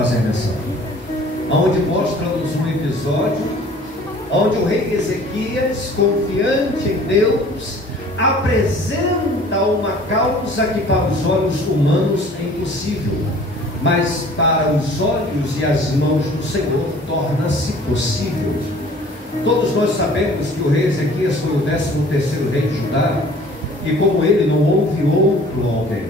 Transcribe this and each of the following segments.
fazer menção, onde mostra-nos um episódio onde o rei Ezequias, confiante em Deus, apresenta uma causa que para os olhos humanos é impossível, mas para os olhos e as mãos do Senhor torna-se possível. Todos nós sabemos que o rei Ezequias foi o 13º rei de Judá, e como ele não houve outro alguém,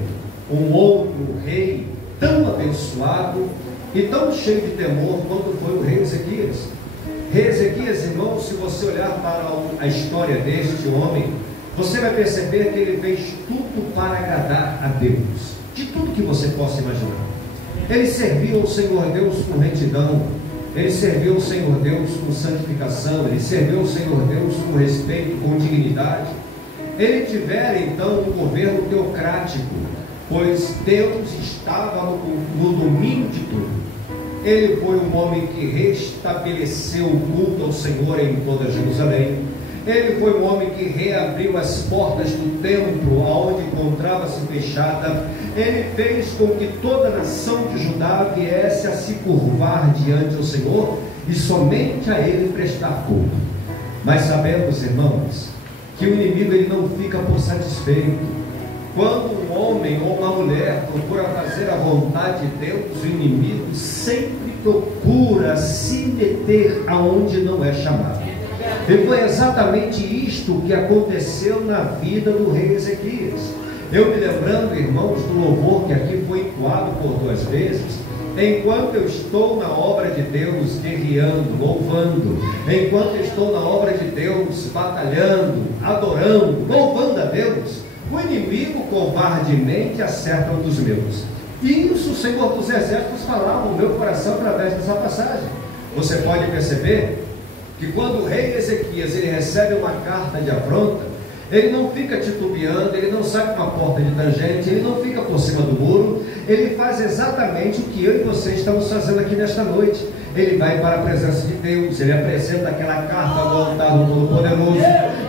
um outro rei tão abençoado e tão cheio de temor quanto foi o rei Ezequias. Rei Ezequias, irmãos, se você olhar para a história deste homem, você vai perceber que ele fez tudo para agradar a Deus, de tudo que você possa imaginar. Ele serviu ao Senhor Deus com retidão, ele serviu ao Senhor Deus com santificação, ele serviu ao Senhor Deus com respeito, com dignidade. Ele tivera então um governo teocrático, pois Deus estava no domínio de tudo. Ele foi um homem que restabeleceu o culto ao Senhor em toda Jerusalém. Ele foi um homem que reabriu as portas do templo, aonde encontrava-se fechada. Ele fez com que toda a nação de Judá viesse a se curvar diante do Senhor e somente a ele prestar culto. Mas sabemos, irmãos, que o inimigo ele não fica por satisfeito. Quando um homem ou uma mulher procura fazer a vontade de Deus, o inimigo sempre procura se meter aonde não é chamado. E foi exatamente isto que aconteceu na vida do rei Ezequias. Eu me lembrando, irmãos, do louvor que aqui foi entoado por 2 vezes, enquanto eu estou na obra de Deus, guerreando, louvando, enquanto eu estou na obra de Deus, batalhando, adorando, louvando a Deus, o inimigo covardemente acerta um dos meus. E isso o Senhor dos Exércitos falava no meu coração através dessa passagem. Você pode perceber que quando o rei Ezequias ele recebe uma carta de afronta, ele não fica titubeando, ele não sai com uma porta de tangente, ele não fica por cima do muro, ele faz exatamente o que eu e você estamos fazendo aqui nesta noite. Ele vai para a presença de Deus, ele apresenta aquela carta do altar do Todo-Poderoso,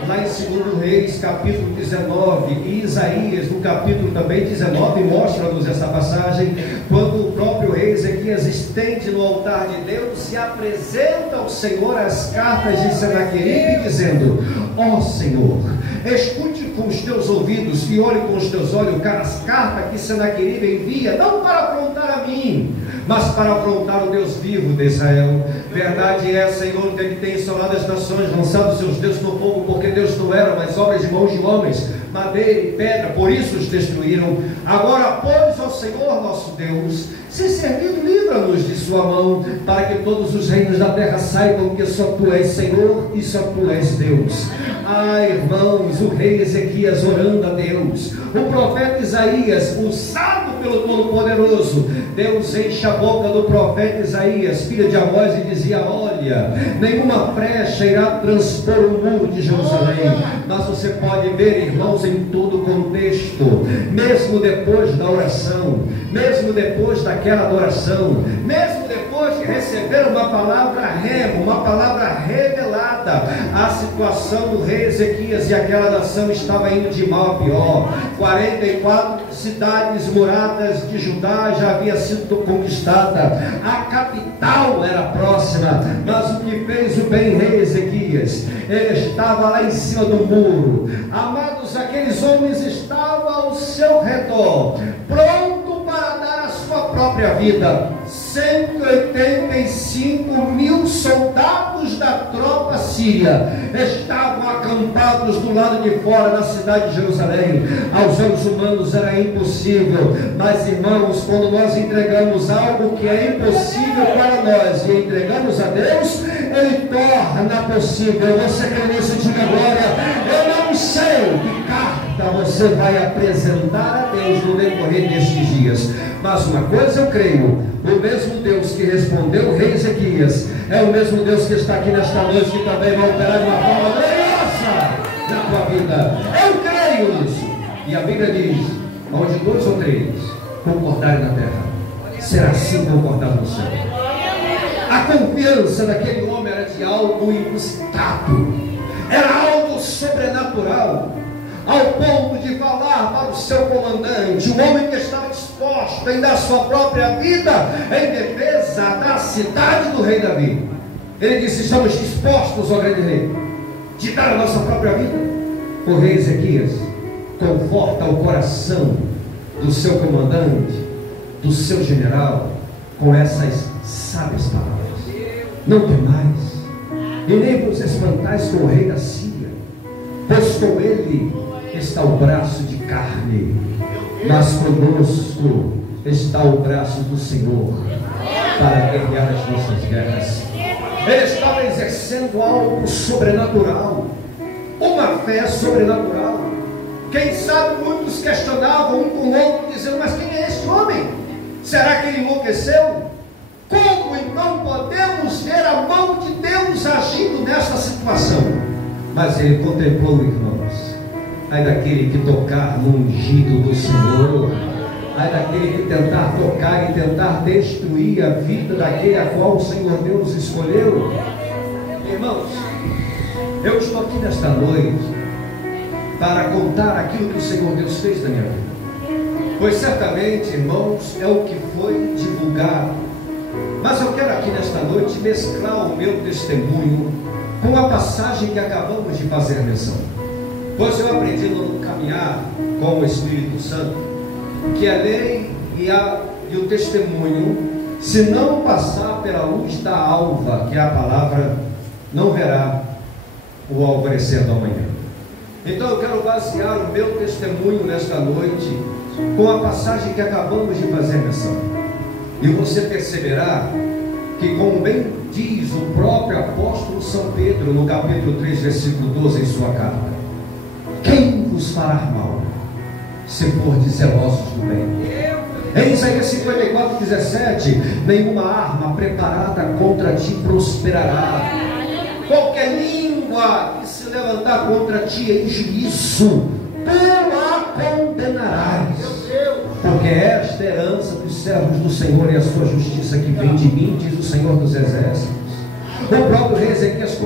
lá em 2 Reis, capítulo 19, e Isaías, no capítulo também 19, mostra-nos essa passagem, quando o próprio rei Ezequias estende no altar de Deus e apresenta ao Senhor as cartas de Senaqueribe, dizendo: ó Senhor, escute com os teus ouvidos e olhe com os teus olhos as cartas que Senaqueribe envia, não para afrontar a mim, mas para afrontar o Deus vivo de Israel. Verdade é, Senhor, que ele tem ensolado as nações, lançado seus deuses no fogo, porque Deus não era, mas obras de mãos de homens, madeira e pedra, por isso os destruíram. Agora, pois, ó Senhor nosso Deus, se servido, livra-nos de sua mão, para que todos os reinos da terra saibam que só tu és Senhor e só tu és Deus. Ah, irmãos, o rei Ezequias orando a Deus, o profeta Isaías, usado pelo Todo-Poderoso, Deus enche a boca do profeta Isaías, filho de Amós, e dizia: olha, nenhuma brecha irá transpor o muro de Jerusalém. Mas você pode ver, irmãos, em todo o contexto, mesmo depois da oração, mesmo depois daquela adoração, mesmo depois de receber uma palavra rema, uma palavra revelada, a situação do rei Ezequias e aquela nação estava indo de mal a pior. 44 cidades muradas de Judá já havia sido conquistada, a capital era próxima, mas o que fez o bem rei Ezequias, ele estava lá em cima do muro. Amados, aqueles homens estavam ao seu redor, pronto para dar a sua própria vida. 185.000 soldados da tropa síria estavam acampados do lado de fora da cidade de Jerusalém. Aos olhos humanos era impossível, mas irmãos, quando nós entregamos algo que é impossível para nós e entregamos a Deus, Ele torna possível. Você crê nisso? Diga agora: eu não sei que carta você vai apresentar a Deus no decorrer destes dias, mas uma coisa eu creio: o mesmo Deus que respondeu o rei Ezequias é o mesmo Deus que está aqui nesta noite, que também vai operar de uma forma gloriosa na tua vida. Eu creio nisso. E a Bíblia diz: onde 2 ou 3 concordarem na terra, será assim concordado no céu. A confiança daquele homem era de algo inusitado, era algo sobrenatural, ao ponto de falar para o seu comandante, um homem que estava disposto em dar sua própria vida em defesa grandeza da cidade do rei Davi, ele disse: estamos dispostos, ó grande rei, de dar a nossa própria vida. O rei Ezequias conforta o coração do seu comandante, do seu general, com essas sábias palavras: não temais, e nem vos espantais com o rei da Síria, pois com ele está o braço de carne, mas conosco está o braço do Senhor para guerrear as nossas guerras. Ele estava exercendo algo sobrenatural, uma fé sobrenatural. Quem sabe muitos questionavam um com o outro, dizendo: mas quem é este homem? Será que ele enlouqueceu? Como então podemos ver a mão de Deus agindo nessa situação? Mas ele contemplou, irmãos: ai daquele que tocar no ungido do Senhor, ai daquele que tentar tocar e tentar destruir a vida daquele a qual o Senhor Deus escolheu. Irmãos, eu estou aqui nesta noite para contar aquilo que o Senhor Deus fez na minha vida, pois certamente, irmãos, é o que foi divulgado. Mas eu quero aqui nesta noite mesclar o meu testemunho com a passagem que acabamos de fazer menção, pois eu aprendi no caminhar com o Espírito Santo que a lei e o testemunho, se não passar pela luz da alva, que é a palavra, não verá o alvorecer da manhã. Então eu quero basear o meu testemunho nesta noite com a passagem que acabamos de fazer menção, e você perceberá que, como bem diz o próprio apóstolo São Pedro no capítulo 3, versículo 12 em sua carta: quem vos fará mal, se fordes zelosos do bem? Em Isaías 54, 17: nenhuma arma preparada contra ti prosperará, qualquer língua que se levantar contra ti em juízo, tu a condenarás, porque esta é a herança dos servos do Senhor e a sua justiça que vem de mim, diz o Senhor dos Exércitos. O próprio rei Ezequias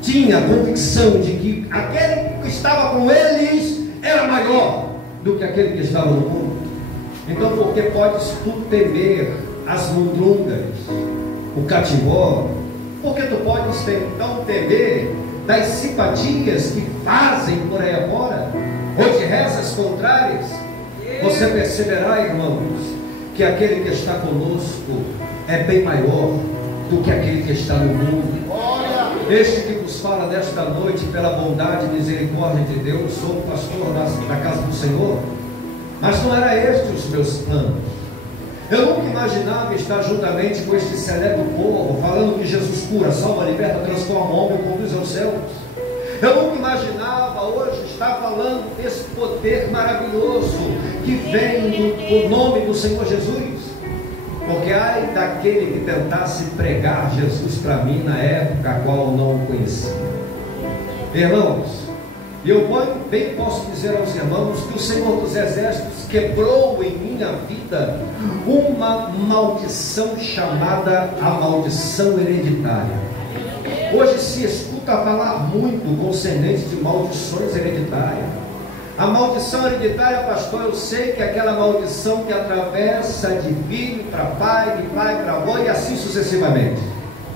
tinha a convicção de que aquele que estava com eles era maior do que aquele que estava no mundo. Então, porque podes tu temer as mundungas, o cativó, porque tu podes então temer das simpatias que fazem por aí afora, ou de rezas contrárias? Você perceberá, irmãos, que aquele que está conosco é bem maior do que aquele que está no mundo. Este que vos fala nesta noite, pela bondade e misericórdia de Deus, sou o pastor da casa do Senhor, mas não era este os meus planos. Eu nunca imaginava estar juntamente com este seleto povo, falando que Jesus cura, salva, liberta, transforma o homem e conduz aos céus. Eu nunca imaginava hoje estar falando desse poder maravilhoso que vem do nome do Senhor Jesus. Porque ai daquele que tentasse pregar Jesus para mim na época a qual eu não o conhecia. Irmãos, eu bem posso dizer aos irmãos que o Senhor dos Exércitos quebrou em minha vida uma maldição chamada a maldição hereditária. Hoje se escuta falar muito concernente de maldições hereditárias. A maldição hereditária, pastor, eu sei que é aquela maldição que atravessa de filho para pai, de pai para avó e assim sucessivamente.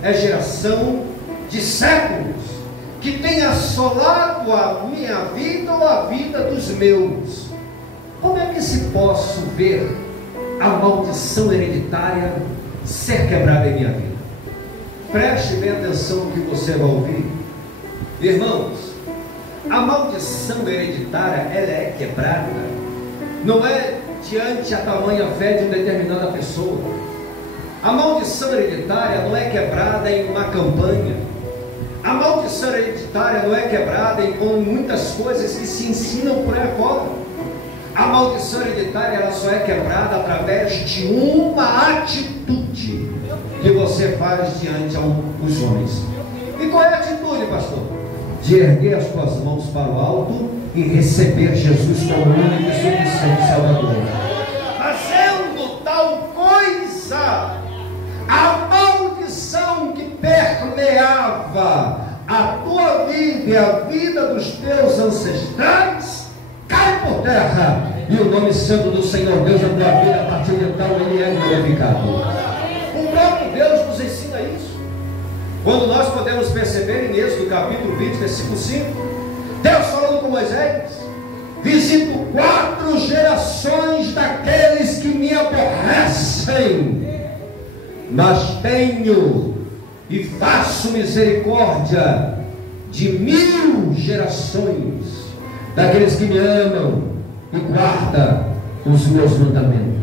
É geração de séculos que tem assolado a minha vida ou a vida dos meus. Como é que se posso ver a maldição hereditária ser quebrada em minha vida? Preste bem atenção no que você vai ouvir. Irmãos, a maldição hereditária, ela é quebrada, não é diante a tamanha fé de uma determinada pessoa. A maldição hereditária não é quebrada em uma campanha. A maldição hereditária não é quebrada com muitas coisas que se ensinam por aí fora. A maldição hereditária, ela só é quebrada através de uma atitude que você faz diante dos homens. E qual é a atitude, pastor? De erguer as tuas mãos para o alto e receber Jesus como único e suficiente Salvador. Fazendo tal coisa, a maldição que permeava a tua vida e a vida dos teus ancestrais cai por terra, e o nome santo do Senhor Deus na tua vida, a partir de então, ele é glorificado. O perceber em Êxodo capítulo 20, versículo 5, Deus falando com Moisés: visito 4 gerações daqueles que me aborrecem, mas tenho e faço misericórdia de 1000 gerações daqueles que me amam e guardam os meus mandamentos.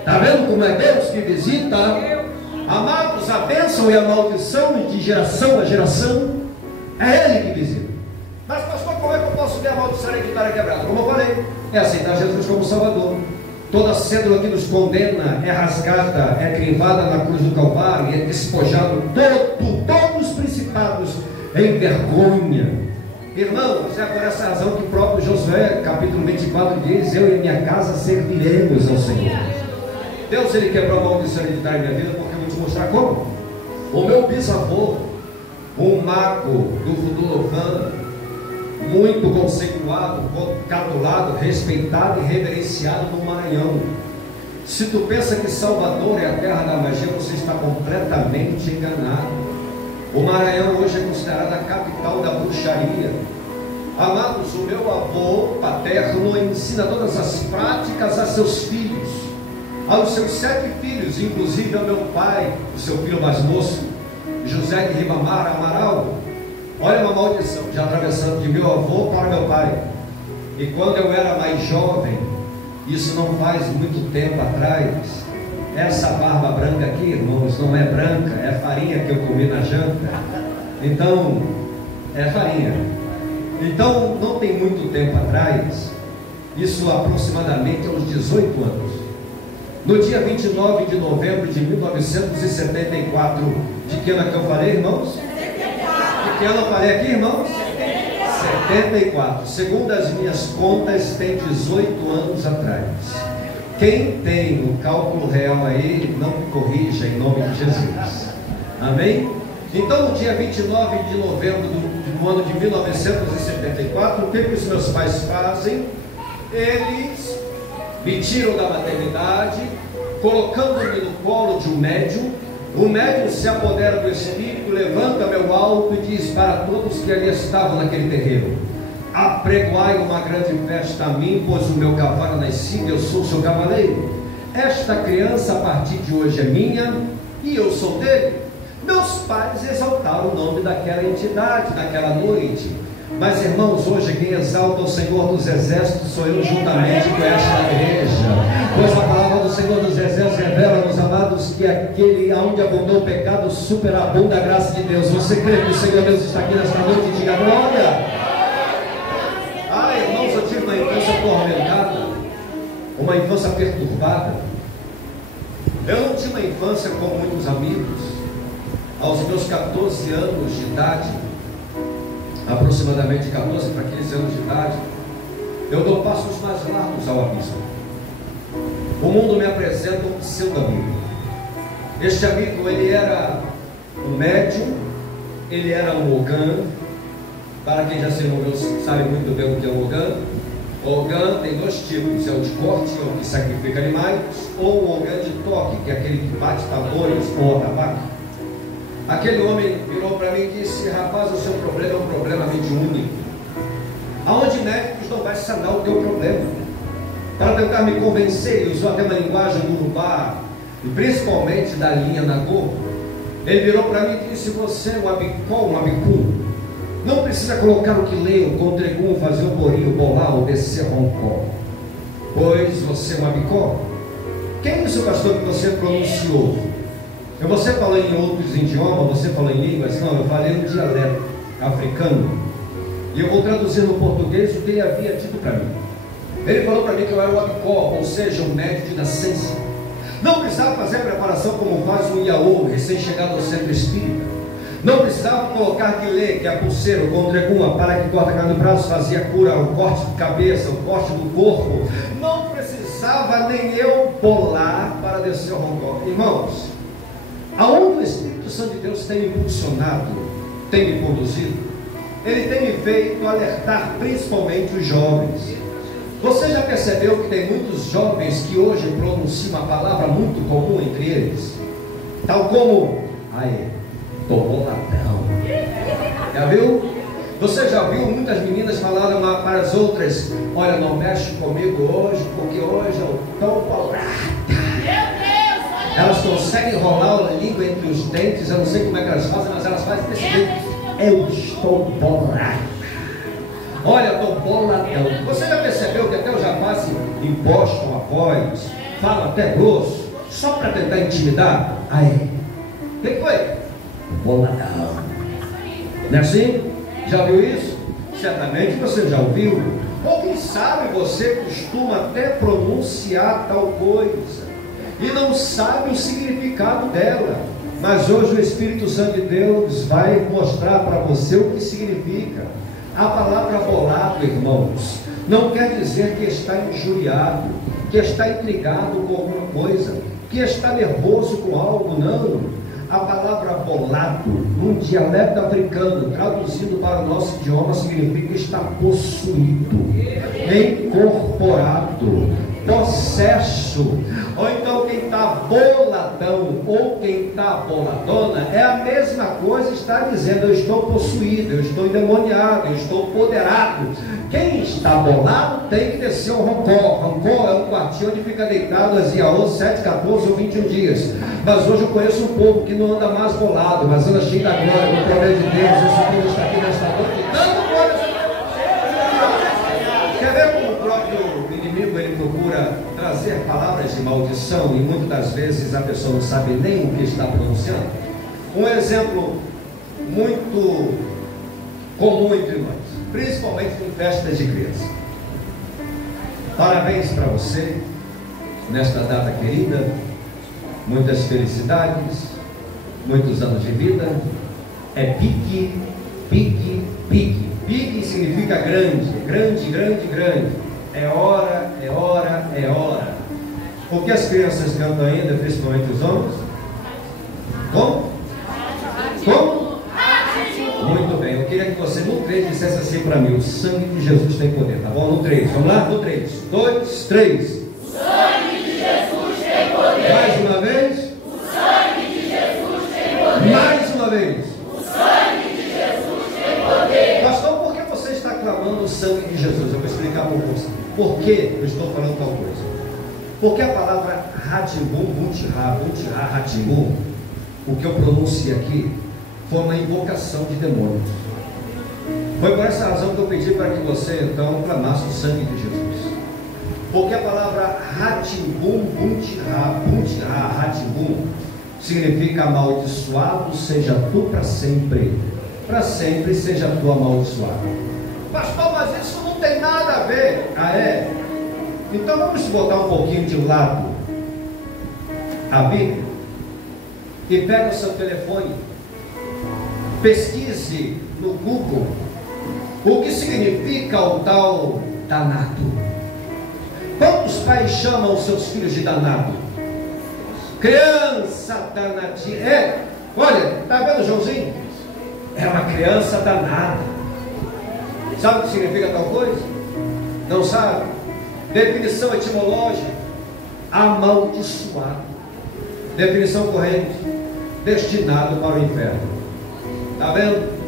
Está vendo como é Deus que visita? Amados, a bênção e a maldição de geração a geração é Ele que visita. Mas pastor, como é que eu posso ver a maldição hereditária quebrada? Como eu falei, é aceitar Jesus como Salvador. Toda cédula que nos condena é rasgada, é crivada na cruz do Calvário, e é despojado todos os principados em vergonha. Irmãos, é por essa razão que o próprio Josué, capítulo 24, diz: eu e minha casa serviremos ao Senhor. Deus, Ele quebrou a maldição hereditária em minha vida, porque eu vou te mostrar como. O meu bisavô, um mago do voodoo lofano, muito conceituado, catulado, respeitado e reverenciado no Maranhão. Se tu pensa que Salvador é a terra da magia, você está completamente enganado. O Maranhão hoje é considerado a capital da bruxaria. Amados, o meu avô paterno ensina todas as práticas a seus filhos, aos seus 7 filhos, inclusive ao meu pai, o seu filho mais moço, José de Ribamar Amaral. Olha uma maldição, já atravessando de meu avô para meu pai. E quando eu era mais jovem, isso não faz muito tempo atrás, essa barba branca aqui, irmãos, não é branca, é farinha que eu comi na janta. Então, é farinha. Então, não tem muito tempo atrás, isso aproximadamente aos 18 anos, no dia 29 de novembro de 1974, de que ano que eu falei, irmãos? Que ano eu falei aqui, irmãos? 74. Segundo as minhas contas, tem 18 anos atrás. Quem tem o cálculo real aí, não me corrija em nome de Jesus. Amém? Então, no dia 29 de novembro do ano de 1974, o que os meus pais fazem? Eles me tiram da maternidade, colocando-me no colo de um médium. O médium se apodera do espírito, levanta meu alto e diz para todos que ali estavam naquele terreiro: apregoai uma grande festa a mim, pois o meu cavalo é nascido, eu sou o seu cavaleiro. Esta criança a partir de hoje é minha e eu sou dele. Meus pais exaltaram o nome daquela entidade naquela noite. Mas irmãos, hoje quem exalta o Senhor dos Exércitos sou eu, juntamente com esta igreja. Pois a palavra do Senhor dos Exércitos revela, meus amados, que aquele onde abundou o pecado superabunda a graça de Deus. Você crê que o Senhor Deus está aqui nesta noite? Diga glória. Ah, irmãos, eu tive uma infância atormentada, uma infância perturbada. Eu não tinha uma infância como muitos amigos. Aos meus 14 anos de idade, aproximadamente 14 para 15 anos de idade, eu dou passos mais largos ao abismo. O mundo me apresenta um pseudo-amigo. Este amigo, ele era um médium, ele era um ogã. Para quem já se envolveu sabe muito bem o que é um ogã. O ogã tem 2 tipos: é o de corte, ou que sacrifica animais, ou o ogã de toque, que é aquele que bate tambores ou atabaque. Aquele homem virou para mim e disse: rapaz, o seu problema é um problema mediúnico, aonde médicos não vai sanar o teu problema. Para tentar me convencer, ele usou até uma linguagem do urubá, e principalmente da linha Nagô. Ele virou para mim e disse: você é um abicó, um abicum, não precisa colocar o quilê, o contregum, fazer o bori, o bolá, o descer roncó, pois você é um abicó. Quem é isso, pastor, que você pronunciou? Você falou em outros idiomas, você falou em línguas? Não, eu falei um dialeto africano. E eu vou traduzir no português o que ele havia dito para mim. Ele falou para mim que eu era o abicó, ou seja, um médico de nascença. Não precisava fazer a preparação como faz um iaô, recém-chegado ao centro espírita. Não precisava colocar quilê, que é a pulseira, o condreguma, para que corta a carne do braço, fazia cura, o corte de cabeça, o corte do corpo. Não precisava nem eu bolar para descer o roncó. Irmãos, aonde o Espírito Santo de Deus tem me impulsionado, tem me conduzido, ele tem me feito alertar principalmente os jovens. Você já percebeu que tem muitos jovens que hoje pronunciam uma palavra muito comum entre eles, tal como: ai, tô boladão, Já viu? Você já viu muitas meninas falando para as outras: olha, não mexe comigo hoje, porque hoje eu estou bolada. Elas conseguem enrolar a língua entre os dentes. Eu não sei como é que elas fazem, mas elas fazem desse jeito. Eu estou bolada. Olha, estou boladão. Você já percebeu que até os rapazes impostam a voz, falam até grosso, só para tentar intimidar? Aí, o que foi? Boladão. Não é assim? Já viu isso? Certamente você já ouviu. Ou quem sabe você costuma até pronunciar tal coisa e não sabe o significado dela. Mas hoje o Espírito Santo de Deus vai mostrar para você o que significa. A palavra bolado, irmãos, não quer dizer que está injuriado, que está intrigado com alguma coisa, que está nervoso com algo, não. A palavra bolado, num dialeto africano, traduzido para o nosso idioma, significa estar possuído, incorporado, possesso. Ou então quem está boladão ou quem está boladona é a mesma coisa, está dizendo: eu estou possuído, eu estou endemoniado, eu estou poderado. Quem está bolado tem que descer o rancor. Rancor é um quartinho onde fica deitado as Iaô 7, 14 ou 21 dias. Mas hoje eu conheço um povo que não anda mais bolado, mas anda cheio da glória, do poder de Deus. Esse povo está aqui nesta noite dando glória. Quer ver como o próprio inimigo ele procura trazer palavras de maldição e muitas das vezes a pessoa não sabe nem o que está pronunciando? Um exemplo muito comum entre nós, principalmente em festas de criança. Parabéns para você nesta data querida, muitas felicidades, muitos anos de vida. É pique, pique, pique. Pique significa grande, grande, grande, grande. É hora, é hora, é hora. O que as crianças cantam ainda, principalmente os homens? Como? Como? Muito bem, eu queria que você no 3 dissesse assim para mim: o sangue de Jesus tem poder, tá bom? No 3, vamos lá? No 3, 2, 3. O sangue de Jesus tem poder. Mais uma vez. O sangue de Jesus tem poder. Mais uma vez. O sangue de Jesus tem poder. Pastor, por que você está clamando o sangue de Jesus? Eu vou explicar por você. Por que eu estou falando tal coisa? Porque a palavra Ratimbum, Buntirá, Ratimbum, o que eu pronunciei aqui, foi uma invocação de demônios. Foi por essa razão que eu pedi para que você então clamasse o sangue de Jesus. Porque a palavra Ratimbum, Buntirá, Ratimbum, significa amaldiçoado seja tu para sempre seja tu amaldiçoado. Pastor, mas isso não tem nada a ver. Ah, é? Então vamos botar um pouquinho de lado a Bíblia e pega o seu telefone, pesquise no Google o que significa o tal danado. Quantos pais chamam os seus filhos de danado? Criança danadinha. É, olha, está vendo, Joãozinho? É uma criança danada. Sabe o que significa tal coisa? Não sabe? Definição etimológica: amaldiçoado. Definição corrente: destinado para o inferno. Está vendo?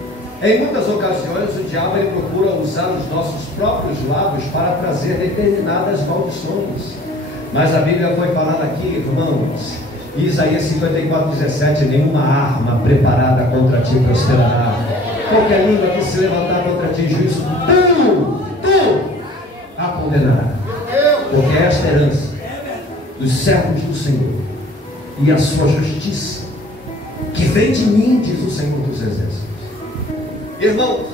Em muitas ocasiões o diabo ele procura usar os nossos próprios lábios para trazer determinadas maldições. Mas a Bíblia foi falando aqui, irmãos, Isaías 54:17: nenhuma arma preparada contra ti prosperará. Qualquer língua que se levantar contra ti em juízo, tu a condenará. Porque esta é a herança dos servos do Senhor e a sua justiça, que vem de mim, diz o Senhor dos Exércitos. Irmãos,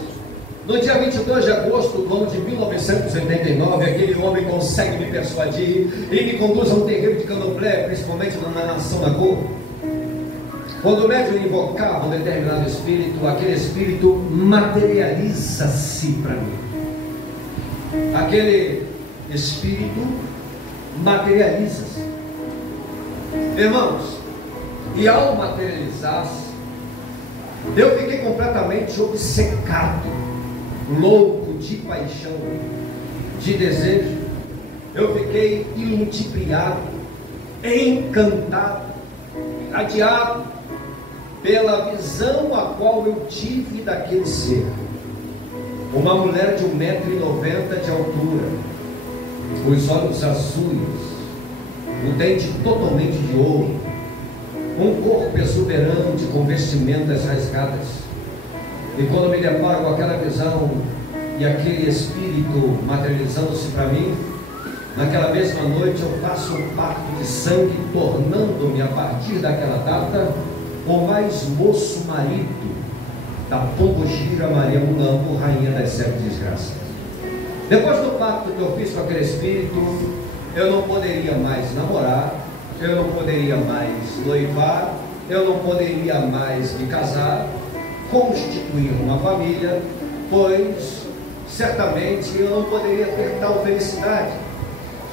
no dia 22 de agosto do ano de 1989, aquele homem consegue me persuadir e me conduz a um terreiro de candomblé, principalmente na nação da cor. Quando o médium invocava um determinado espírito, aquele espírito materializa-se para mim. Aquele espírito materializa-se. Irmãos, e ao materializar-se, eu fiquei completamente obcecado, louco de paixão, de desejo. Eu fiquei iludibriado, encantado, adiado. pela visão a qual eu tive daquele ser. Uma mulher de 1,90 m de altura, os olhos azuis, o dente totalmente de ouro, um corpo exuberante com vestimentas rasgadas. E quando me deparo com aquela visão e aquele espírito materializando-se para mim, naquela mesma noite eu faço um pacto de sangue, tornando-me a partir daquela data o mais moço marido da Pombogira Maria Munambo, rainha das 7 desgraças. Depois do pacto que eu fiz com aquele espírito, eu não poderia mais namorar, eu não poderia mais noivar, eu não poderia mais me casar, constituir uma família, pois certamente eu não poderia ter tal felicidade.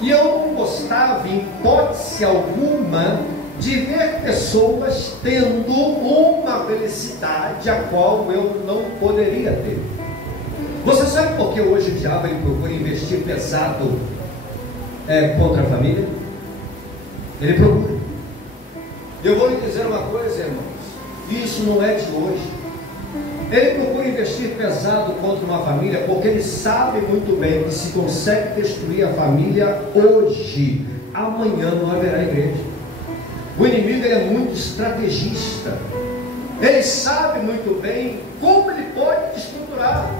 E eu não gostava, em hipótese alguma, de ver pessoas tendo uma felicidade a qual eu não poderia ter. Você sabe por que hoje o diabo ele procura investir pesado contra a família? Ele procura. Eu vou lhe dizer uma coisa, irmãos, isso não é de hoje. Ele procura investir pesado contra uma família porque ele sabe muito bem que se consegue destruir a família hoje, amanhã não haverá igreja. O inimigo ele é muito estrategista. Ele sabe muito bem como ele pode estruturar.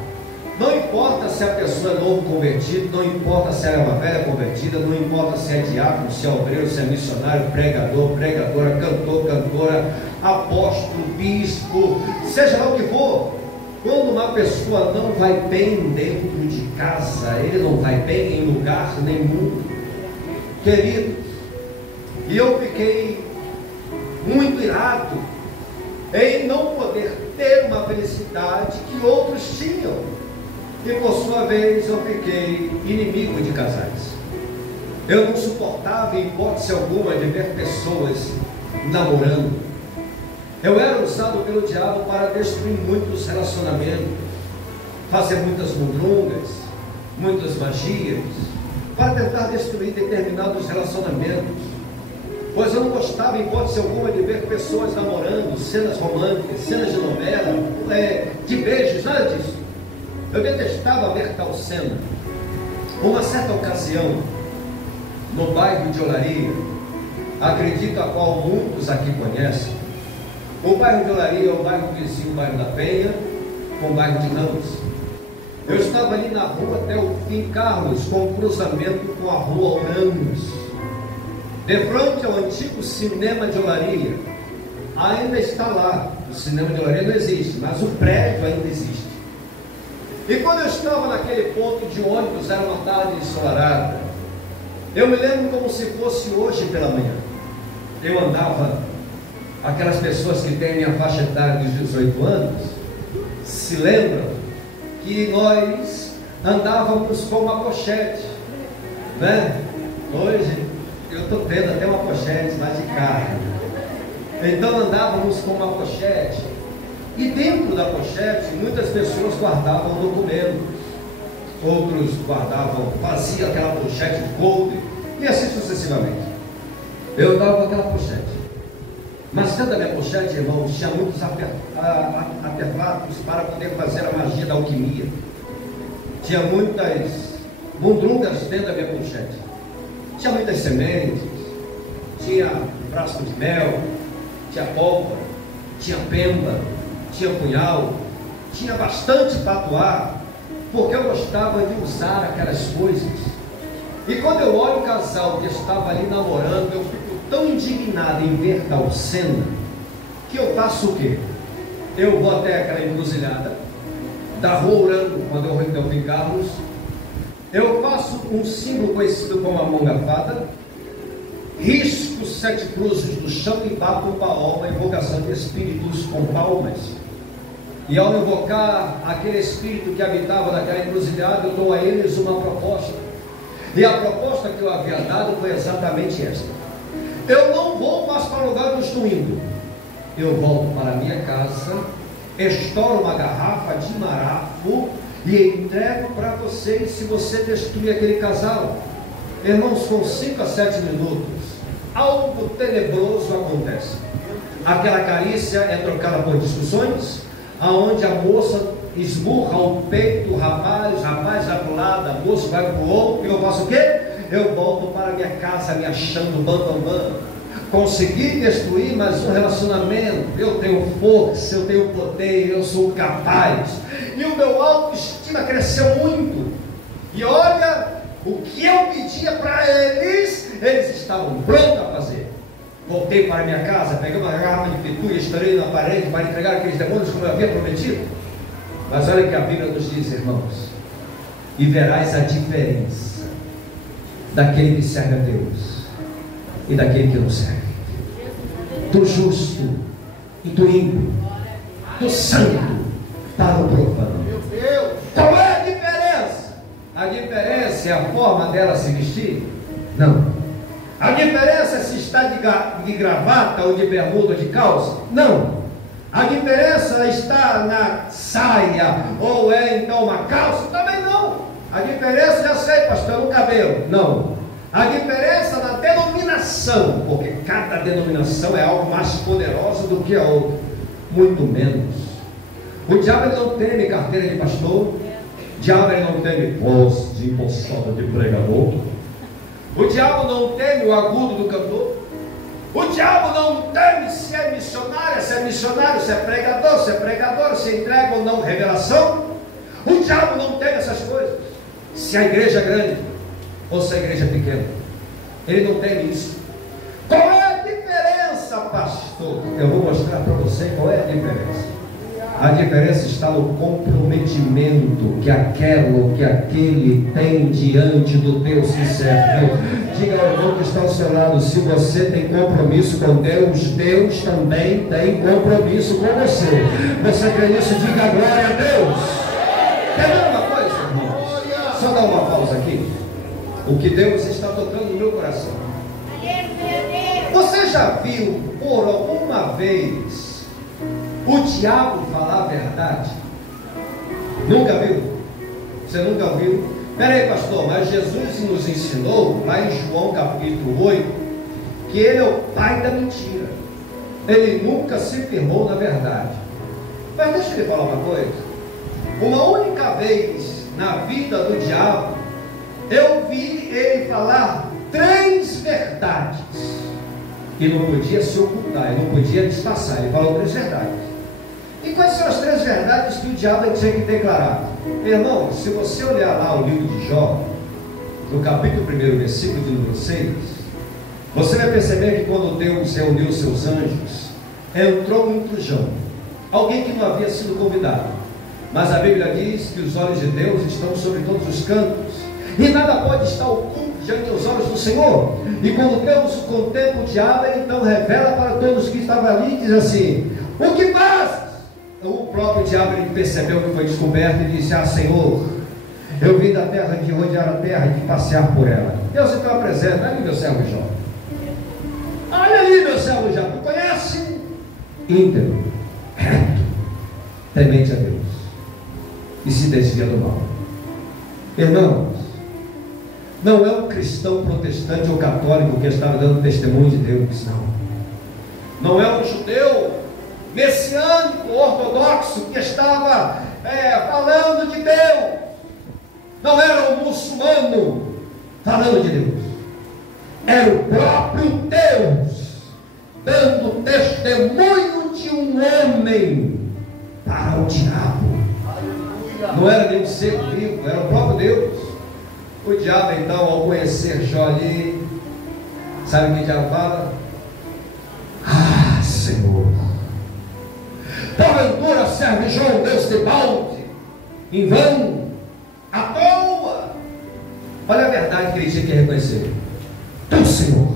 Não importa se a pessoa é novo convertido, não importa se ela é uma velha convertida, não importa se é diácono, se é obreiro, se é missionário, pregador, pregadora, cantor, cantora, apóstolo, bispo, seja lá o que for. Quando uma pessoa não vai bem dentro de casa, ele não vai bem em lugar nenhum, queridos. E eu fiquei muito irado em não poder ter uma felicidade que outros tinham. E por sua vez eu fiquei inimigo de casais. Eu não suportava em hipótese alguma de ver pessoas namorando. Eu era usado pelo diabo para destruir muitos relacionamentos, fazer muitas mundrungas, muitas magias, para tentar destruir determinados relacionamentos. Pois eu não gostava em hipótese alguma de ver pessoas namorando, cenas românticas, cenas de novela, de beijos, nada disso. Eu detestava ver tal cena. Uma certa ocasião, no bairro de Olaria, acredito a qual muitos aqui conhecem, o bairro de Olaria é o bairro vizinho, o bairro da Penha, com o bairro de Ramos. Eu estava ali na rua até o fim Carlos, com o cruzamento com a rua Oramos, de frente ao antigo cinema de Olaria. Ainda está lá. O cinema de Olaria não existe, mas o prédio ainda existe. E quando eu estava naquele ponto de ônibus, era uma tarde ensolarada, eu me lembro como se fosse hoje pela manhã. Eu andava, aquelas pessoas que têm minha faixa etária dos 18 anos, se lembram que nós andávamos com uma pochete, né? Hoje eu estou tendo até uma pochete, mas de carro. Então andávamos com uma pochete. E dentro da pochete, muitas pessoas guardavam documentos, outros guardavam, faziam aquela pochete de coldre, e assim sucessivamente. Eu estava com aquela pochete, mas dentro da minha pochete, irmãos, tinha muitos artefatos para poder fazer a magia da alquimia. Tinha muitas mundrungas dentro da minha pochete, tinha muitas sementes, tinha frasco de mel, tinha pólvora, tinha pemba, tinha punhal, tinha bastante patuá, porque eu gostava de usar aquelas coisas. E quando eu olho o casal que estava ali namorando, eu fico tão indignado em ver tal cena, que eu faço o quê? Eu vou até aquela encruzilhada da rua Orango, quando eu retorno em Carlos, eu faço um símbolo conhecido como a mongafada, risco 7 cruzes do chão e bato um baú, uma invocação de espíritos com palmas. E ao invocar aquele espírito que habitava naquela encruzilhada, eu dou a eles uma proposta. E a proposta que eu havia dado foi exatamente esta: eu não vou mais para o lugar que eu estou indo. Eu volto para a minha casa, estouro uma garrafa de marafo e entrego para vocês se você destruir aquele casal. Irmãos, com 5 a 7 minutos, algo tenebroso acontece. aquela carícia é trocada por discussões, aonde a moça esmurra o peito do rapaz, o rapaz vai para o lado, a moça vai para o outro, e eu faço o quê? Eu volto para minha casa me achando bam. Consegui destruir mais um relacionamento. Eu tenho força, eu tenho poder, eu sou capaz. E o meu autoestima cresceu muito. E olha, o que eu pedia para eles estavam prontos a fazer. Voltei para minha casa, peguei uma garrafa de pitu e estourei na parede para entregar aqueles demônios como eu havia prometido. Mas olha o que a Bíblia nos diz, irmãos: e verás a diferença daquele que serve a Deus e daquele que não serve, do justo e do ímpio, do santo para o profano. Qual é a diferença? A diferença é a forma dela se vestir? Não. A diferença é se está de gravata ou de bermuda ou de calça? Não. A diferença está na saia ou é então uma calça? Também não. A diferença, já sei, pastor, no cabelo? Não. A diferença na denominação, porque cada denominação é algo mais poderoso do que a outra. Muito menos. O diabo ele não teme carteira de pastor. O diabo ele não teme voz de impostado de pregador. O diabo não teme o agudo do cantor. O diabo não teme se é missionário, se é pregador, se é pregador, se entrega ou não revelação. O diabo não teme essas coisas. Se a igreja é grande ou se a igreja é pequena, ele não teme isso. Qual é a diferença, pastor? Eu vou mostrar para você qual é a diferença. A diferença está no comprometimento que aquela ou que aquele tem diante do Deus que serve. Diga ao irmão que está ao seu lado: se você tem compromisso com Deus, Deus também tem compromisso com você. Você crê nisso? Diga glória a Deus. Quer ver uma coisa, irmãos? Só dar uma pausa aqui. O que Deus está tocando no meu coração. Você já viu por alguma vez o diabo falar a verdade? Nunca viu? Você nunca viu? Peraí, pastor, mas Jesus nos ensinou lá em João capítulo 8 que ele é o pai da mentira. Ele nunca se firmou na verdade. Mas deixa eu lhe falar uma coisa. Uma única vez na vida do diabo eu vi ele falar 3 verdades e não podia se ocultar, ele não podia disfarçar. Ele falou 3 verdades. E quais são as 3 verdades que o diabo tinha que declarar? Irmão, se você olhar lá o livro de Jó, no capítulo 1, versículo de número 6, você vai perceber que quando Deus reuniu seus anjos, entrou um intrujão, alguém que não havia sido convidado. Mas a Bíblia diz que os olhos de Deus estão sobre todos os cantos, e nada pode estar oculto diante dos olhos do Senhor. E quando Deus contempla o diabo, ele então revela para todos que estavam ali e diz assim: o que faz? O próprio diabo ele percebeu que foi descoberto e disse: ah, Senhor, eu vim da terra de rodear a terra e de passear por ela. Deus então apresenta: olha ali meu servo Jó, olha ali meu servo Jó, tu conhece? Íntegro, reto, temente a Deus e se desvia do mal. Irmãos, não é um cristão protestante ou católico que estava dando testemunho de Deus, não é um judeu messiânico, ortodoxo, que estava falando de Deus. Não era um muçulmano falando de Deus. Era o próprio Deus dando testemunho de um homem para o diabo. Não era nenhum ser vivo, era o próprio Deus. O diabo então, ao conhecer Jó ali, sabe o que o diabo fala? Ah, Senhor, porventura serve Jó um Deus de balde, em vão, à toa. Olha a verdade que ele tinha que reconhecer: tu, Senhor,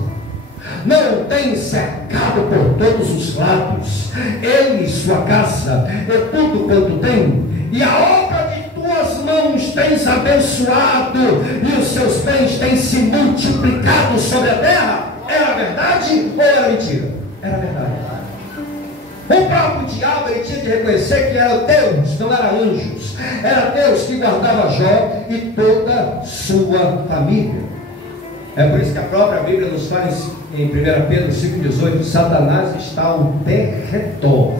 não tem cercado por todos os lados, ele e sua casa, é tudo quanto tem, e a obra de tuas mãos tens abençoado, e os seus bens têm se multiplicado sobre a terra. Era verdade ou era mentira? Era verdade. O próprio diabo ele tinha que reconhecer que era Deus, não era anjos. Era Deus que guardava Jó e toda sua família. É por isso que a própria Bíblia nos fala em 1 Pedro 5,18: Satanás está ao derredor,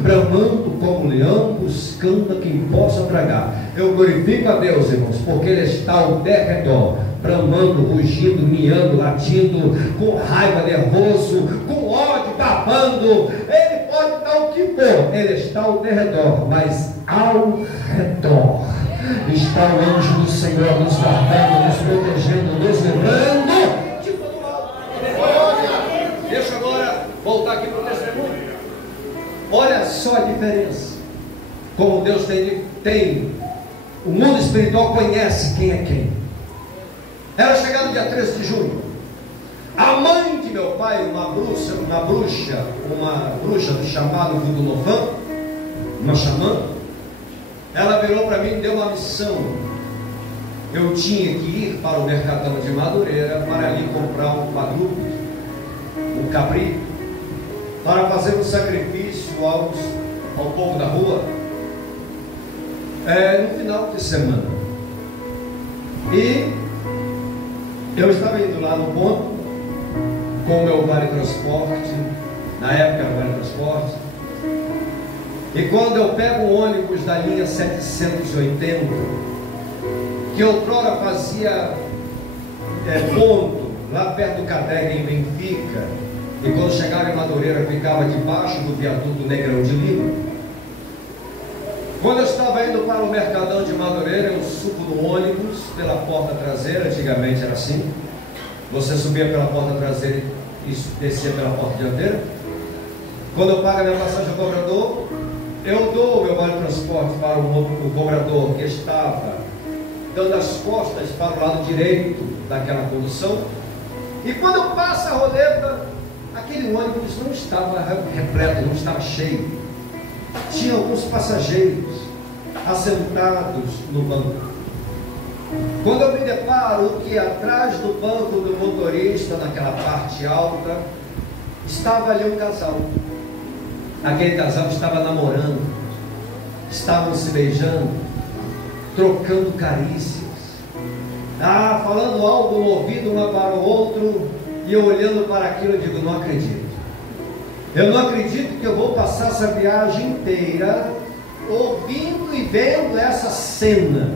bramando como um leão, buscando a quem possa tragar. Eu glorifico a Deus, irmãos, porque Ele está ao derredor, bramando, rugindo, miando, latindo, com raiva, nervoso, com ódio, babando. Ele pode estar o que for, Ele está ao derredor, mas ao redor está o anjo do Senhor nos guardando, nos protegendo, nos livrando de todo mal. Deixa eu agora voltar aqui para o testemunho. Olha só a diferença. Como Deus tem, o mundo espiritual conhece quem é quem. Era chegado dia 13 de junho. A mãe de meu pai, uma bruxa do chamado Vudulofã, uma xamã, ela virou para mim e deu uma missão. Eu tinha que ir para o Mercadão de Madureira para ali comprar um quadrúpede, um cabrito, para fazer um sacrifício ao povo da rua, no final de semana. E eu estava indo lá no ponto com o meu vale transporte, na época era o vale transporte. E quando eu pego o ônibus da linha 780, que outrora fazia ponto lá perto do Cadega, em Benfica, e quando chegava em Madureira ficava debaixo do viaduto Negrão de Lima. Quando eu estava indo para o Mercadão de Madureira, eu subo no ônibus pela porta traseira. Antigamente era assim, você subia pela porta traseira e descia pela porta dianteira. Quando eu pago a minha passagem ao cobrador, eu dou o meu vale transporte para o cobrador que estava dando as costas para o lado direito daquela condução. E quando eu passo a roleta, aquele ônibus não estava repleto, não estava cheio. Tinha alguns passageiros assentados no banco. Quando eu me deparo que atrás do banco do motorista, naquela parte alta, estava ali um casal. Aquele casal estava namorando, estavam se beijando, trocando carícias, falando algo no ouvido um para o outro. E eu olhando para aquilo, eu digo: não acredito. Eu não acredito que eu vou passar essa viagem inteira ouvindo e vendo essa cena.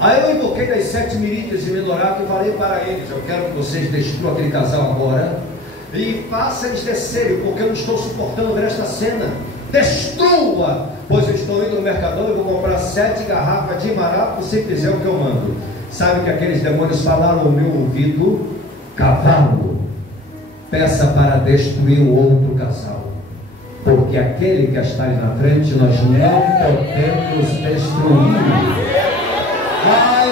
Aí eu invoquei das 7 miríades de Menorato e falei para eles: eu quero que vocês destruam aquele casal agora e façam eles descerem, porque eu não estou suportando ver esta cena. Destrua, pois eu estou indo no Mercadão e vou comprar 7 garrafas de maraco se fizer o que eu mando. Sabe que aqueles demônios falaram no meu ouvido: cavalo, peça para destruir o outro casal, porque aquele que está ali na frente nós não podemos destruir.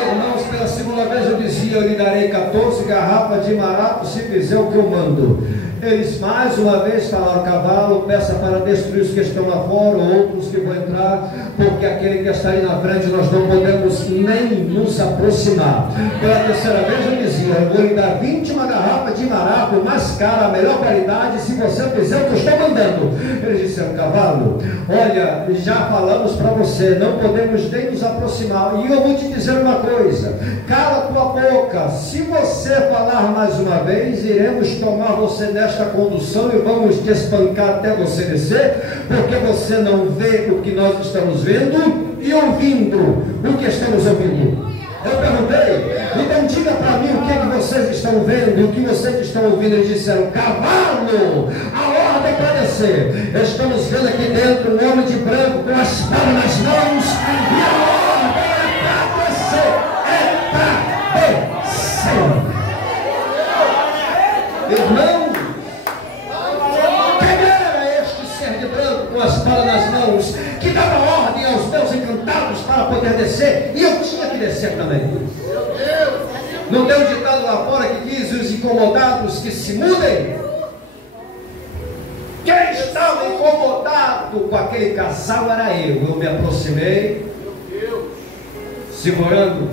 Irmãos, pela segunda vez eu dizia: eu lhe darei 14 garrafas de maraco se fizer o que eu mando. Eles mais uma vez falaram: cavalo, peça para destruir os que estão lá fora, outros que vão entrar, porque aquele que está ali na frente nós não podemos nem nos aproximar. Pela terceira vez eu dizia: eu vou lhe dar 21 garrafas de maraco, mais cara, a melhor qualidade, se você fizer o que eu estou mandando. Eles disseram: cavalo, olha, já falamos para você, não podemos nem nos aproximar. E eu vou te dizer uma coisa: cala tua boca. Se você falar mais uma vez, iremos tomar você nesta condução e vamos te espancar até você descer, porque você não vê o que nós estamos vendo e ouvindo o que estamos ouvindo. Eu perguntei: então diga para mim o que é que vocês estão vendo, o que vocês estão ouvindo. Eles disseram: cavalo, a ordem para descer. Estamos vendo aqui dentro um homem de branco com a espada nas mãos, e a ordem é para descer, é para descer. Irmão, quem era este ser de branco com a espada nas mãos, que dava ordem aos meus encantados para poder descer, e eu tinha que descer também? Não tem um ditado lá fora que diz: os incomodados que se mudem? Quem estava incomodado com aquele casal era eu. Eu me aproximei, segurando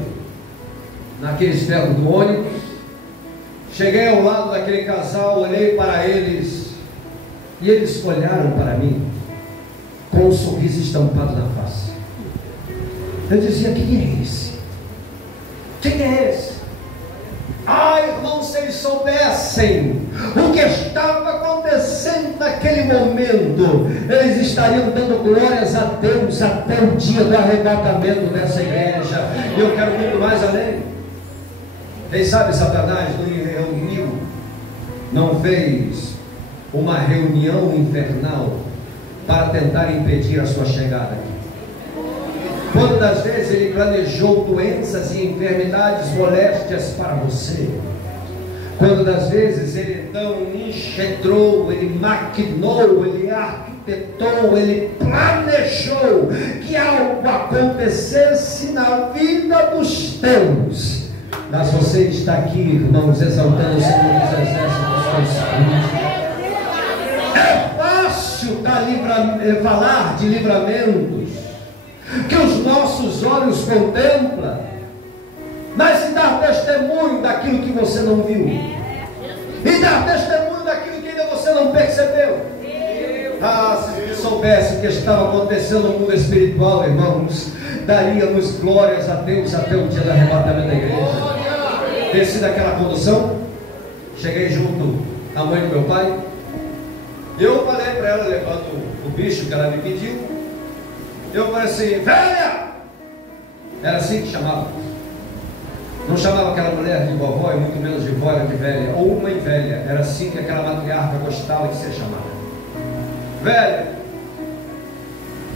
naqueles ferros do ônibus. Cheguei ao lado daquele casal, olhei para eles, e eles olharam para mim com um sorriso estampado na face. Eu dizia: quem é esse? Quem é esse? Irmãos, se eles soubessem o que estava acontecendo naquele momento, eles estariam dando glórias a Deus até o dia do arrebatamento dessa igreja. E eu quero muito mais além. Quem sabe Satanás não reuniu, não fez uma reunião infernal para tentar impedir a sua chegada aqui. Quantas vezes ele planejou doenças e enfermidades, moléstias para você? Quantas vezes ele então enxergou, ele maquinou, ele arquitetou, ele planejou que algo acontecesse na vida dos teus. Mas você está aqui, irmãos, exaltando o Senhor dos Exércitos com Espírito. É fácil falar de livramentos que os nossos olhos contemplam, mas se dar testemunho daquilo que você não viu, e dar testemunho daquilo que ainda você não percebeu. Se soubesse o que estava acontecendo no mundo espiritual, irmãos, daríamos glórias a Deus até o dia do arrebatamento da igreja. Desci daquela condução, cheguei junto à mãe do meu pai. Eu falei para ela, levando o bicho que ela me pediu, eu falei assim: velha! Era assim que chamava. Não chamava aquela mulher de vovó, e muito menos de vó, era de velha, ou mãe velha. Era assim que aquela matriarca gostava de ser chamada. Velha!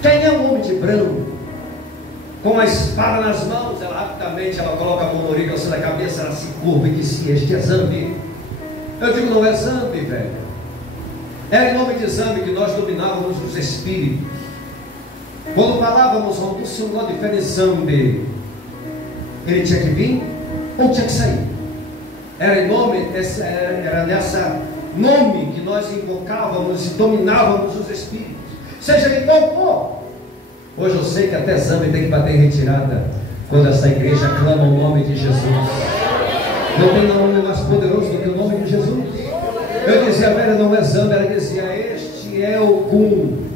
Quem é um homem de branco, com a espada nas mãos? Ela rapidamente coloca a mão no ouriço da cabeça, ela se curva e disse: este é Zambi. Eu digo: não é Zambi, velha. Era em nome de Zambi que nós dominávamos os espíritos. Quando falávamos ao Senhor diferenciação dele, ele tinha que vir ou tinha que sair. Era em nome, era nessa nome que nós invocávamos e dominávamos os espíritos, seja de qual for. Hoje eu sei que até Zambi tem que bater em retirada quando essa igreja clama o nome de Jesus. Não tem nome mais poderoso do que o nome de Jesus. Eu dizia: a velha, não é Zambi. Ela dizia: este é Ogum.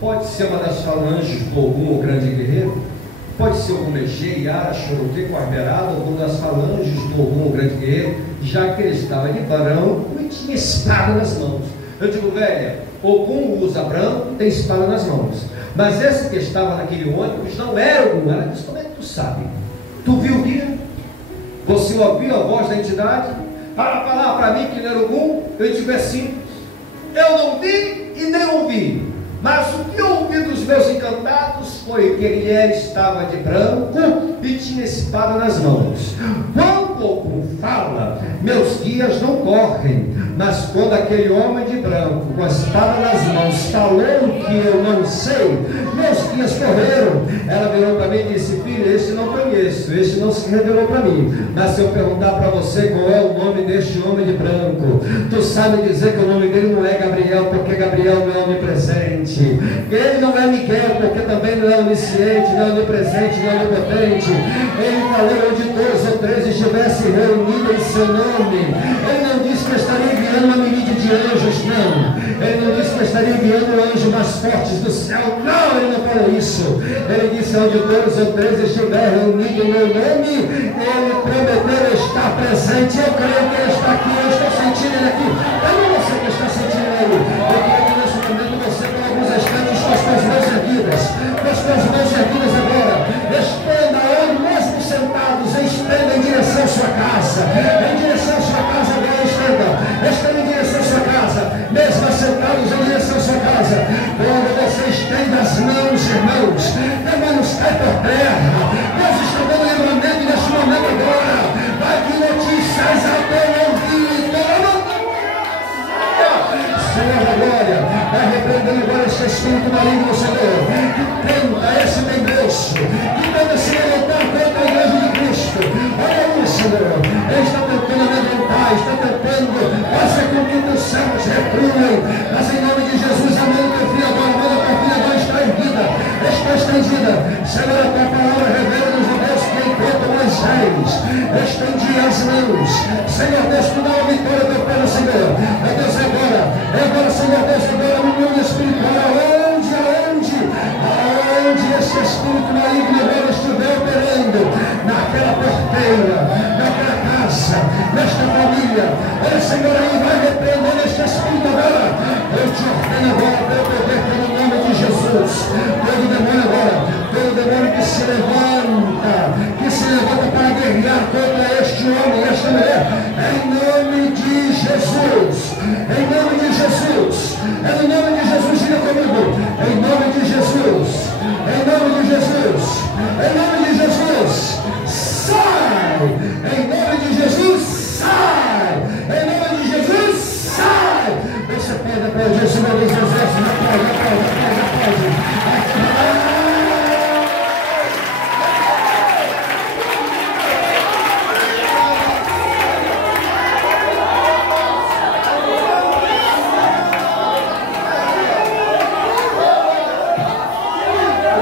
Pode ser uma das falanges do Ogum, o grande guerreiro. Pode ser o Mexê, Yara, Choroquê, Quarberado, algum das falanges do Ogum, o grande guerreiro, já que ele estava de branco e tinha espada nas mãos. Eu digo: velha, Ogum usa branco, tem espada nas mãos. Mas esse que estava naquele ônibus não era Ogum. Ela disse: como é que tu sabe? Tu viu o dia? Você ouviu a voz da entidade? Para falar para mim que não era Ogum? Eu digo: é simples. Eu não vi e nem ouvi. Mas o que eu ouvi dos meus encantados foi que ele estava de branco e tinha espada nas mãos. Quando Ogum fala, meus dias não correm. Mas quando aquele homem de branco, com a espada nas mãos, falou que eu não sei, meus dias correram. Ela virou para mim e disse: filho, esse não conheço, esse não se revelou para mim. Mas se eu perguntar para você qual é o nome deste homem de branco, tu sabe dizer que o nome dele não é Gabriel, porque Gabriel não é onipresente. Ele não é Miguel, porque também não é onisciente, não é onipresente, não é onipotente. Ele falou onde 2 ou 3 estivessem reunidos em seu nome. Ele não disse que estaria enviando uma milícia de anjos, não. Ele não disse que estaria enviando anjos mais fortes do céu, não, ele não falou isso. Ele disse: onde 2 ou 3 estiverem reunidos em meu nome, ele prometeu estar presente. Eu creio que ele está aqui, eu estou sentindo ele aqui. Eu não sei que está sentindo ele. Eu creio que nesse momento você, por alguns instantes, com as suas mãos erguidas, com as suas mãos erguidas agora, estenda onde mesmo sentados, estenda em direção à sua casa, em direção à sua casa agora, estenda em direção à sua casa, mesmo assentados em direção à sua casa. Quando você estende as mãos, irmãos, demônios cai por terra. Deus está dando livramento neste momento agora. Vai que notícias ao teu ouvido. Senhor da glória, vai repreendendo agora este espírito maligno, Senhor, que tenta esse membroso, que tenta se levantar contra a igreja de Cristo. Olha isso, Senhor, ele está tentando amedrontar, está tentando fazer com que os céus recuem, mas em nome de Jesus, a mão do teu filho agora, a mão da tua filha agora está erguida, está estendida. Senhor, a tua palavra revela-nos o Deus que encontra Moisés, estendi as mãos. Senhor Deus, tu dá a vitória do teu povo, Senhor. Ó Deus, agora, Senhor Deus, agora no mundo espiritual, aonde esse espírito maligno agora estiver operando, naquela porteira, naquela casa,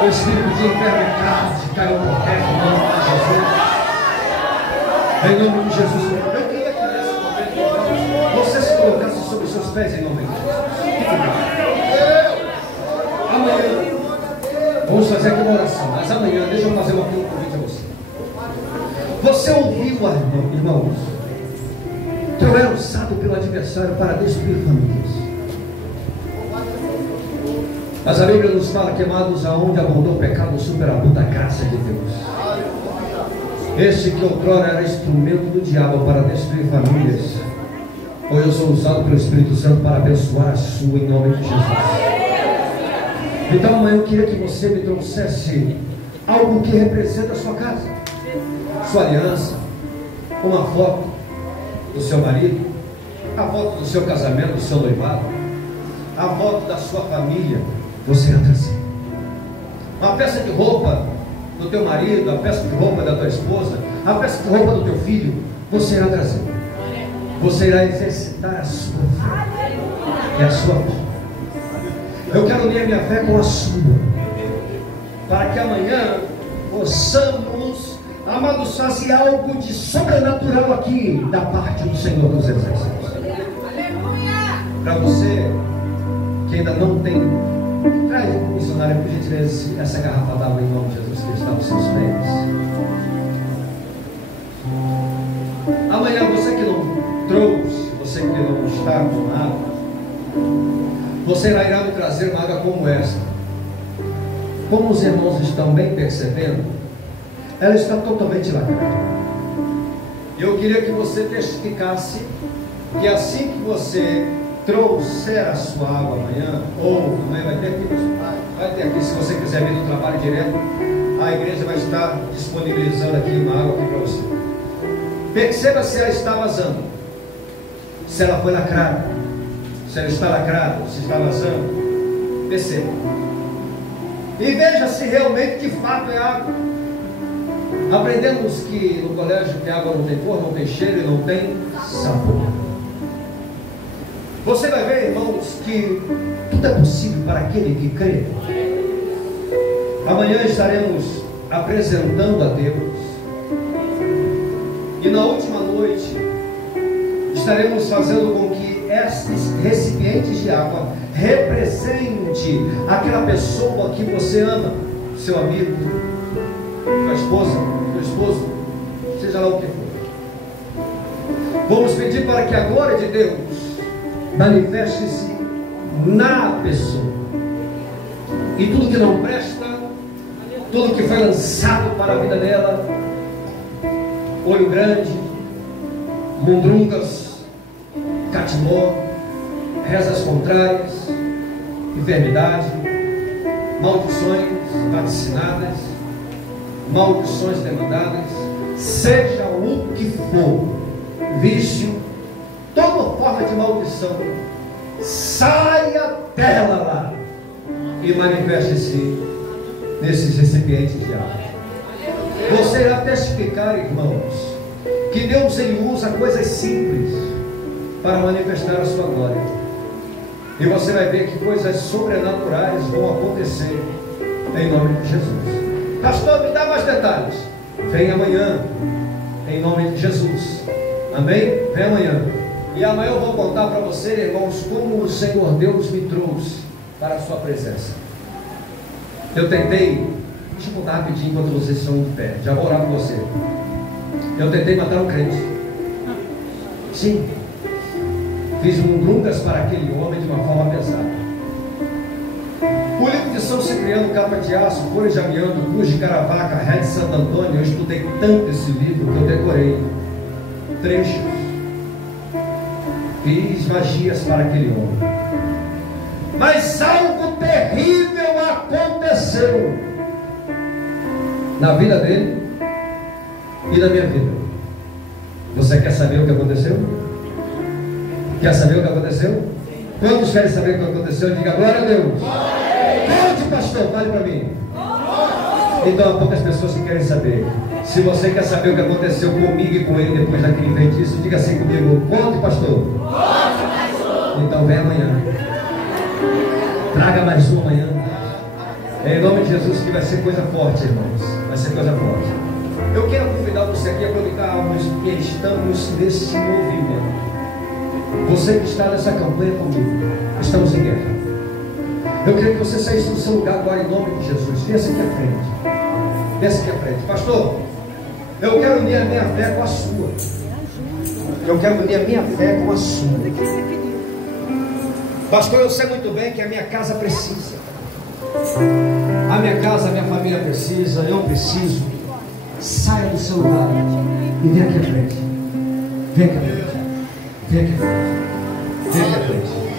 O espírito de enfermidade caiu por terra em nome de Jesus. Em nome de Jesus. Eu queria que nesse momento você se colocasse sobre os seus pés em nome de Jesus. Amanhã vamos fazer aqui uma oração, mas amanhã deixa eu fazer um convite a você. Você ouviu, irmãos, que eu era usado pelo adversário para destruir famílias. Mas a Bíblia nos fala que, amados, aonde abundou o pecado, superabunda a graça de Deus. Este que outrora era instrumento do diabo para destruir famílias, hoje eu sou usado pelo Espírito Santo para abençoar a sua em nome de Jesus. Então amanhã eu queria que você me trouxesse algo que representa a sua casa, sua aliança, uma foto do seu marido, a foto do seu casamento, do seu noivado, a foto da sua família. Você irá trazer uma peça de roupa do teu marido, a peça de roupa da tua esposa, a peça de roupa do teu filho. Você irá trazer. Você irá exercitar a sua fé e a sua fé. Eu quero unir a minha fé com a sua, para que amanhã possamos, amados, fazer algo de sobrenatural aqui da parte do Senhor dos Exércitos. Para você que ainda não tem, traz o missionário, por gentileza, essa garrafa d'água em nome de Jesus que está nos seus pés. Amanhã você que não trouxe, você que não está com água, você irá me trazer uma água como esta. Como os irmãos estão bem percebendo, ela está totalmente lacrada. E eu queria que você testificasse que assim que você trouxer a sua água amanhã, ou amanhã vai ter aqui, se você quiser vir no trabalho direto, a igreja vai estar disponibilizando aqui uma água aqui para você. Perceba se ela está vazando, se ela foi lacrada, se ela está lacrada, se está vazando. Perceba e veja se realmente de fato é água. Aprendemos que no colégio que a água não tem cor, não tem cheiro e não tem sabor. Você vai ver, irmãos, que tudo é possível para aquele que crê. Amanhã estaremos apresentando a Deus, e na última noite estaremos fazendo com que esses recipientes de água represente aquela pessoa que você ama, seu amigo, sua esposa, seu esposo, seja lá o que for. Vamos pedir para que a glória de Deus manifeste-se na pessoa, e tudo que não presta, tudo que foi lançado para a vida dela, olho grande, mundrungas, catimó, rezas contrárias, enfermidade, maldições vaticinadas, maldições demandadas, seja o que for, vício, toda forma de maldição, saia dela lá e manifeste-se nesses recipientes de água. Você irá testificar, irmãos, que Deus ele usa coisas simples para manifestar a sua glória, e você vai ver que coisas sobrenaturais vão acontecer em nome de Jesus. Pastor, me dá mais detalhes. Vem amanhã em nome de Jesus. Amém? Vem amanhã. E amanhã eu vou contar para você, irmãos, como o Senhor Deus me trouxe para a sua presença. Eu tentei, deixa eu contar rapidinho enquanto vocês estão de pé, já vou orar por você. Eu tentei matar um crente. Sim. Fiz mundrungas para aquele homem de uma forma pesada. O livro de São Cipriano, capa de aço, folha de amianto, cruz de Caravaca, ré de Santo Antônio, eu estudei tanto esse livro que eu decorei trechos. Fiz magias para aquele homem. Mas algo terrível aconteceu na vida dele e na minha vida. Você quer saber o que aconteceu? Quer saber o que aconteceu? Quantos querem saber o que aconteceu? Diga glória a Deus. Conte, pastor, fale para mim. Então há poucas pessoas que querem saber. Se você quer saber o que aconteceu comigo e com ele depois daquele feitiço, diga assim comigo: conte, pastor. Então vem amanhã. Traga mais um amanhã. É em nome de Jesus que vai ser coisa forte, irmãos. Vai ser coisa forte. Eu quero convidar você aqui a aproveitarmos que estamos nesse movimento. Você que está nessa campanha comigo, estamos em guerra. Eu queria que você saísse do seu lugar agora em nome de Jesus. Desça aqui à frente. Desça aqui à frente. Pastor, eu quero unir a minha fé com a sua. Eu quero unir a minha fé com a sua. Pastor, eu sei muito bem que a minha casa precisa. A minha casa, a minha família precisa. Eu preciso. Saia do seu lugar e vem aqui à frente. Vem aqui à frente. Vem aqui à frente. Vem aqui à frente.